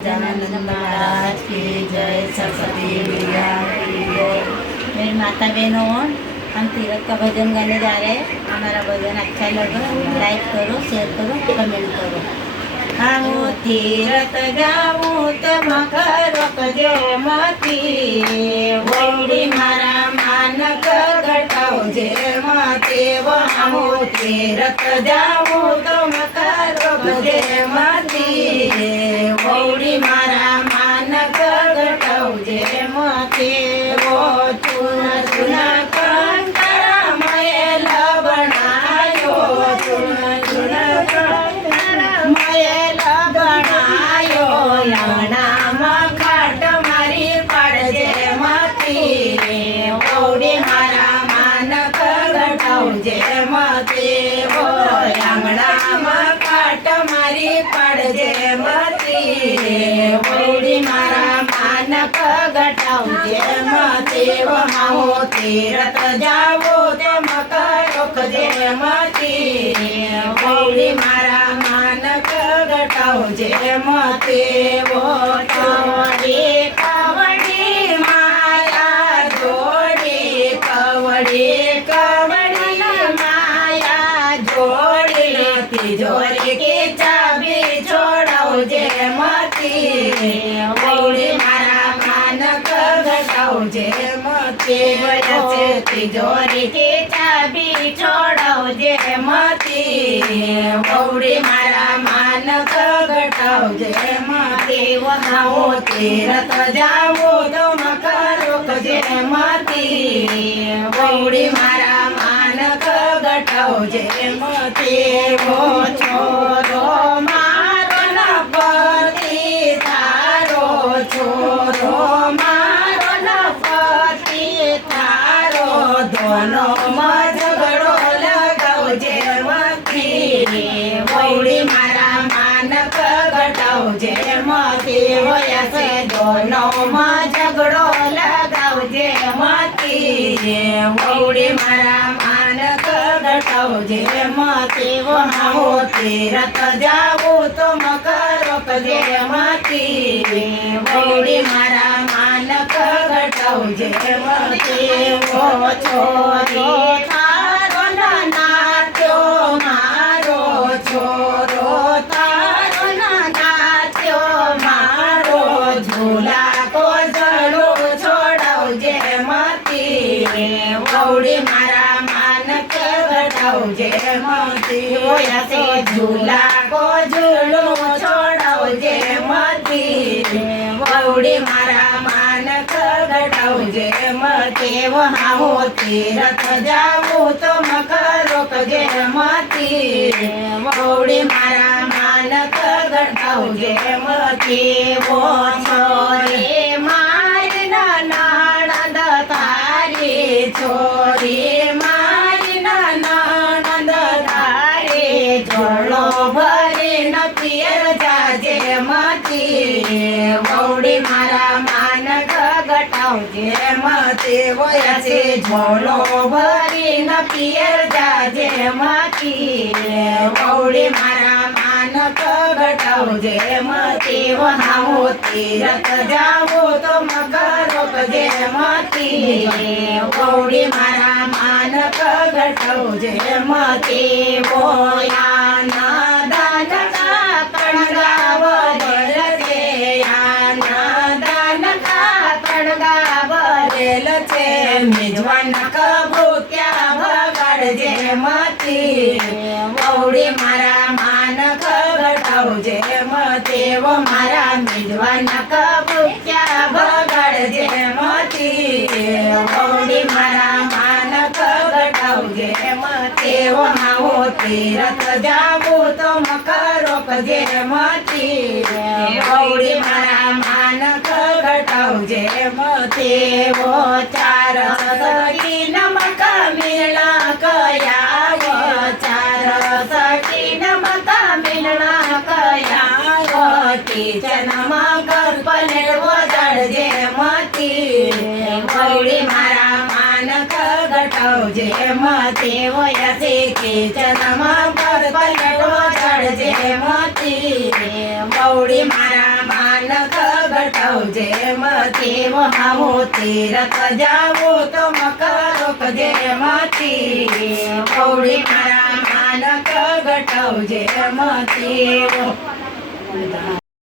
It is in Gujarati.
गजानंद महाराज की जय, सरस्वती मैया की जय। मेरी माता बहनों, हम तीरथ का भजन गाने जा रहे हैं। हमारा भजन अच्छा लगा, लाइक करो, शेयर करो, कमेंट करो। હું તીરથ જાઉં તો મકર કજો મતી, વૈડી મારા માનક ઘટાવજે મતે। હું તીરથ જાઉં તો મકર કજે મતી, વૈડી મારા માનક ઘટાવજે મતે। વો ચૂન ચૂન કંકરા મયેલ બનાયો, ચૂન ચૂન મયેલ બનાયો। યાણામાં ખાટ મારી પાડજે મતી, વૈડી મારા માનક ઘટાવજે મતે। વો આંગણામાં ખાટ મારી પાડજે મતી, વૈડી મારા માનક ઘટાવજે મતે। હું તીરથ જાઉં તો મકર રોકજે મતી, વૈડી મારા માનક ઘટાવજે મતે। વો કવડી કવડી માયા જોડી, કવડી કવડી માયા જોડી। તિજોરી કી ચાબી છોડાવજે મતી, વૈડી મારા માનક ઘટાવજે મતે। તિજોરી કી ચાબી છોડાવજે મતી, વૈડી મારા માનક ઘટાવજે મતે। હું તીરથ જાઉં તો મકર રોકજે મતી, વૈડી મારા માનક ઘટાવજે મતે। વો છોરો મારો ન પતિ તારો, છોરો મારો ન પતિ તારો। દોનો માં ઝઘડો લગાવજે મતી, વૈડી મારા માનક ઘટાવજે મતે। હોયા છે દોનો માં ઝઘડો લગાવજે મતી, વૈડી મારા માનક ઘટાવજે મતે। હું તીરથ જાઉં તો મકર રોકજે મતી, વૈડી મારા માનક ઘટાવજે મતે। વો છોરો તારો નાટ્યો મારો, છોરો તારો નાટ્યો મારો। ઝૂલા કોઝળું છોડાવજે મતી, વૈડી મારા માનક ઘટાવજે મતી। હોયા છે ઝૂલા કોઝળું છોડાવજે મતી, વૈડી મારા માનક ઘટાવજે મતે। હું તીરથ જાઉં તો મકર રોકજે મતી, વૈડી મારા માનક ઘટાવજે મતે। વો છોરી મારી નણંદ તારી, છોરી મારી નણંદ તારી। ઝોળો ભરીને પિયર જાજે મતી, વૈડી મારા માનક ઘટાવજે મતે। હોયા છે ઝોળો ભરીને પિયર જાજે મતી, વૈડી મારા માનક ઘટાવજે મતે। હું તીરથ જાઉં તો મકર રોકજે મતી, વૈડી મારા માનક ઘટાવજે મતે। વો યાના દાન કાકણ ગાવ છે, યાના દાન કાકણ ગાવ છે। મેજવાન કબૂત્યા ભગાડજે મતી, વૈડી મારા માનક ઘટાવજે મતે। વો મારા મેજવાન કબૂત્યા ભગાડજે મતી, વૈડી મારા માનક ઘટાવજે મતે। હું તીરથ જાઉં તો મકર રોકજે મતી, વૈડી મારા માનક ઘટાવજે મતે। વો ચાર સખી નમક મિલણા કયા, ચાર સખી નમક મિલણા કયા। કિચનમાં ઘર પલટવો ચડજે મતી, વૈડી મારા માનક ઘટાવજે મતે। હોયા છે કિચનમાં ઘર પલટવો ચડજે મતી, વૈડી મારા માનક ગટવજે મતી હાહુ તીરથ જાવું તો મકરોકજે મતી ઓવડી મારા માનક ગટવજે મતી